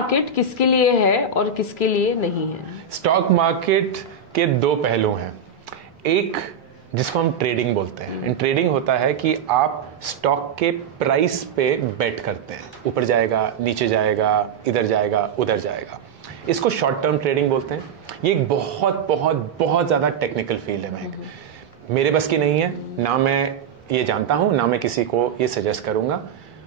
Market किसके लिए है और किसके लिए नहीं है? स्टॉक मार्केट के दो पहलू हैं। एक जिसको हम ट्रेडिंग बोलते हैं, एंड ट्रेडिंग होता है कि आप स्टॉक के प्राइस पे बेट करते हैं, ऊपर जाएगा, नीचे जाएगा, इधर जाएगा, उधर जाएगा। इसको शॉर्ट टर्म ट्रेडिंग बोलते हैं। ये एक बहुत बहुत बहुत ज्यादा टेक्निकल फील्ड है महक, मेरे बस की नहीं है, ना मैं ये जानता हूं, ना मैं किसी को ये सजेस्ट करूंगा।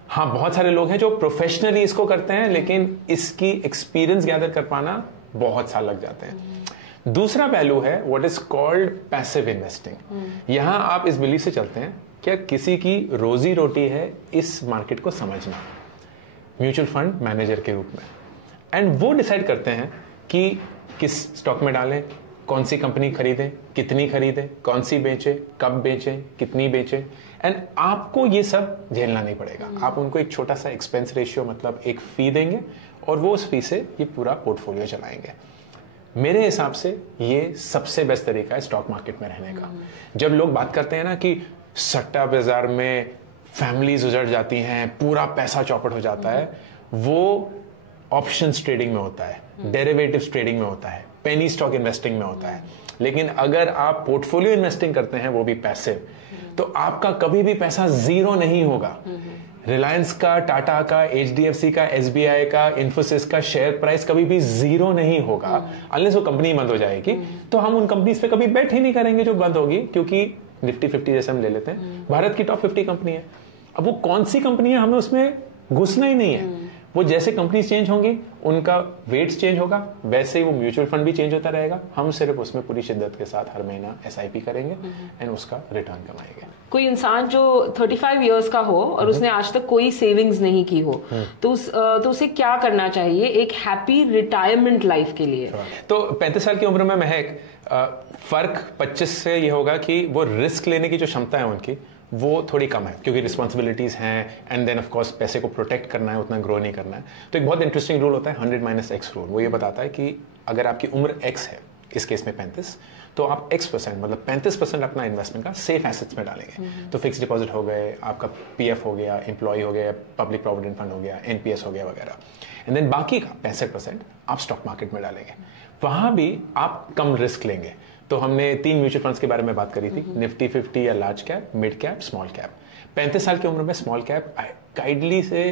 हाँ, बहुत सारे लोग हैं जो प्रोफेशनली इसको करते हैं, लेकिन इसकी एक्सपीरियंस गैदर कर पाना बहुत साल लग जाते हैं। दूसरा पहलू है what is called passive investing. यहां आप इस बिलीफ से चलते हैं क्या किसी की रोजी रोटी है इस मार्केट को समझना, म्यूचुअल फंड मैनेजर के रूप में, एंड वो डिसाइड करते हैं कि किस स्टॉक में डालें, कौन सी कंपनी खरीदें, कितनी खरीदें, कौन सी बेचें, कब बेचें, कितनी बेचें, एंड आपको ये सब झेलना नहीं पड़ेगा। आप उनको एक छोटा सा एक्सपेंस रेशियो मतलब एक फी देंगे और वो उस फी से ये पूरा पोर्टफोलियो चलाएंगे। मेरे हिसाब से ये सबसे बेस्ट तरीका है स्टॉक मार्केट में रहने का। जब लोग बात करते हैं ना कि सट्टा बाजार में फैमिलीज उजड़ जाती हैं, पूरा पैसा चौपट हो जाता है, वो ऑप्शंस ट्रेडिंग में होता है, डेरिवेटिव्स ट्रेडिंग में होता है, पेनी स्टॉक इन्वेस्टिंग में होता है। लेकिन अगर आप पोर्टफोलियो इन्वेस्टिंग करते हैं, वो भी पैसिव, तो आपका कभी भी पैसा जीरो नहीं होगा। रिलायंस का, टाटा का, एचडीएफसी का, एसबीआई का, इन्फोसिस का शेयर प्राइस कभी भी जीरो नहीं होगा अनलेस वो कंपनी बंद हो जाएगी। तो हम उन कंपनीज पे कभी बेट ही नहीं करेंगे जो बंद होगी, क्योंकि निफ्टी 50 जैसे हम ले लेते हैं, भारत की टॉप 50 कंपनी है। अब वो कौन सी कंपनी है हमें उसमें घुसना ही नहीं है। वो जैसे कंपनीज चेंज होंगी, उनका वेट्स चेंज होगा, वैसे ही वो म्यूचुअल फंड भी चेंज होता रहेगा। हम सिर्फ उसमें पूरी शिद्दत के साथ हर महीना एसआईपी करेंगे एंड उसका रिटर्न कमाएंगे। कोई इंसान जो 35 इयर्स का हो और उसने आज तक कोई सेविंग्स नहीं की हो, तो उसे क्या करना चाहिए एक हैप्पी रिटायरमेंट लाइफ के लिए? तो 35 साल की उम्र में महक फर्क 25 से ये होगा कि वो रिस्क लेने की जो क्षमता है उनकी वो थोड़ी कम है, क्योंकि रिस्पॉन्सिबिलिटीज हैं एंड देन ऑफ कोर्स पैसे को प्रोटेक्ट करना है, उतना ग्रो नहीं करना है। तो एक बहुत इंटरेस्टिंग रूल होता है 100-X रूल। वो ये बताता है कि अगर आपकी उम्र X है, इस केस में 35, तो आप X% मतलब 35% अपना इन्वेस्टमेंट का सेफ एसेट्स में डालेंगे। तो फिक्स डिपॉजिट हो गए, आपका पीएफ हो गया, एम्प्लॉय हो गया, पब्लिक प्रोविडेंट फंड हो गया, एनपीएस हो गया वगैरह, एंड देन बाकी का 65% आप स्टॉक मार्केट में डालेंगे। वहां भी आप कम रिस्क लेंगे। तो हमने 3 म्यूचुअल फंड्स के बारे में बात करी थी, निफ्टी 50 या large cap, mid cap, small cap. 35 साल की उम्र में स्मॉल कैप गाइडली से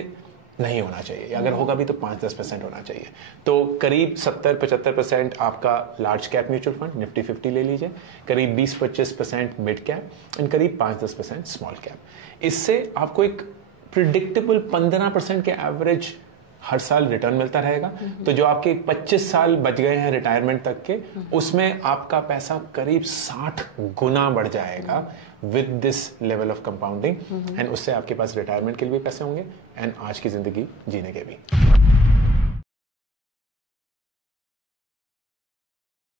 नहीं होना चाहिए, अगर होगा भी तो 5-10% होना चाहिए। तो करीब 70-75% आपका large cap mutual fund Nifty 50 ले लीजिए, करीब 20-25% मिड कैप एंड करीब 5-10% स्मॉल कैप। इससे आपको एक प्रिडिक्टेबल 15% के एवरेज हर साल रिटर्न मिलता रहेगा। तो जो आपके 25 साल बच गए हैं रिटायरमेंट तक के, उसमें आपका पैसा करीब 60 गुना बढ़ जाएगा with this level of compounding, and उससे आपके पास रिटायरमेंट के लिए भी पैसे होंगे एंड आज की जिंदगी जीने के भी।